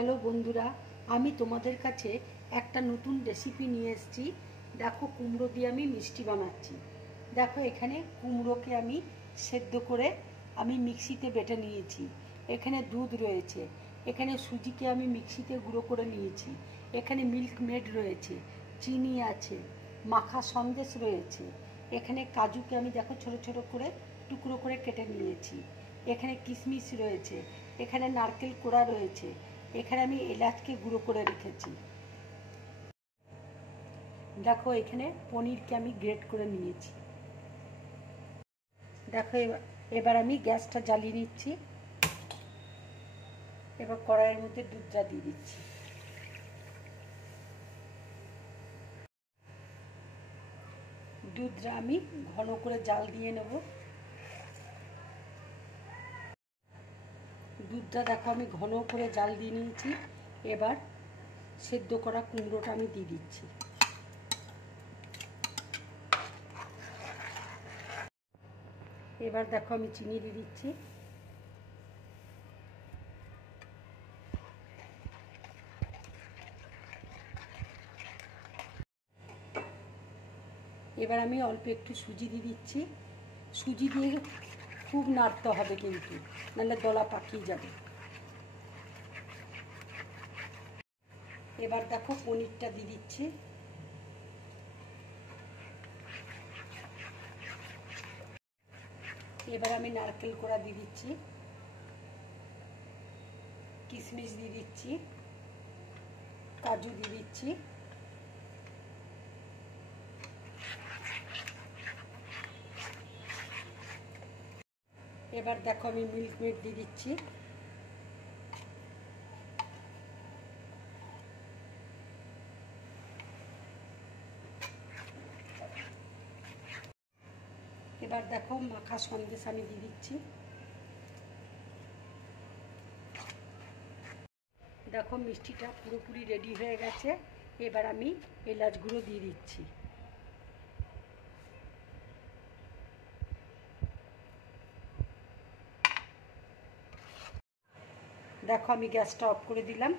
Hello বন্ধুরা, আমি তোমাদের কাছে একটা নতুন রেসিপি নিয়ে এসেছি। দেখো, কুমড়ো দিয়ে আমি মিষ্টি বানাচ্ছি। দেখো, এখানে কুমড়োকে আমি সেদ্ধ করে আমি মিক্সিতে বেটে নিয়েছি। এখানে দুধ রয়েছে, এখানে সুজিকে আমি মিক্সিতে গুঁড়ো করে নিয়েছি, এখানে মিল্ক মেড রয়েছে, চিনি আছে, মাখা সন্দেশ রয়েছে, এখানে কাজুকে আমি দেখো ছোট ছোট করে টুকরো করে কেটে নিয়েছি, এখানে কিশমিশ রয়েছে, এখানে নারকেল কোড়া রয়েছে, এখানে আমি এলাচকে গুঁড়ো করে রেখেছি। দেখো, এখানে পনিরকে আমি গ্রেট করে নিয়েছি। দেখো, এবার আমি গ্যাসটা জ্বালিয়ে নিচ্ছি। এবার কড়াইয়ের মধ্যে দুধটা দিয়ে দিচ্ছি। দুধটা আমি ঘন করে জাল দিয়ে নেব। দুধটা দেখো আমি ঘন করে জাল দিয়ে নিয়েছি। এবার সেদ্ধ করা কুমড়োটা আমি দিয়ে দিচ্ছি। এবার দেখো আমি চিনি দিয়ে দিচ্ছি। এবার আমি অল্প একটু সুজি দিয়ে দিচ্ছি। সুজি দিয়ে খুব নাড়তে হবে, কিন্তু নাহলে দলা পাকিয়ে যাবে। এবার দেখো পনিরটা দিয়ে দিচ্ছি। এবার আমি নারকেল কোড়া দিয়ে দিচ্ছি, কিশমিশ দিয়ে দিচ্ছি, কাজু দিয়ে দিচ্ছি, এবার দেখো আমি মিল্ক মেড দিয়ে দিচ্ছি। এবার দেখো মাখা সন্দেশ আমি দিয়ে দিচ্ছি। দেখো মিষ্টিটা পুরোপুরি রেডি হয়ে গেছে। এবার আমি এলাচ গুঁড়ো দিয়ে দিচ্ছি। দেখো আমি গ্যাসটা অফ করে দিলাম।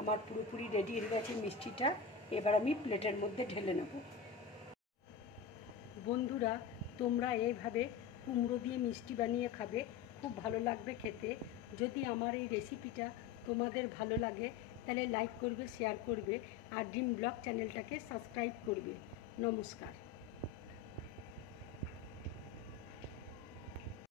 আমার পুরোপুরি রেডি হয়ে গেছে মিষ্টিটা। এবার আমি প্লেটের মধ্যে ঢেলে নেব। বন্ধুরা, তোমরা এইভাবে কুমড়ো দিয়ে মিষ্টি বানিয়ে খাবে, খুব ভালো লাগবে খেতে। যদি আমার এই রেসিপিটা তোমাদের ভালো লাগে তাহলে লাইক করবে, শেয়ার করবে, আর ড্রিম ব্লগ চ্যানেলটাকে সাবস্ক্রাইব করবে। নমস্কার।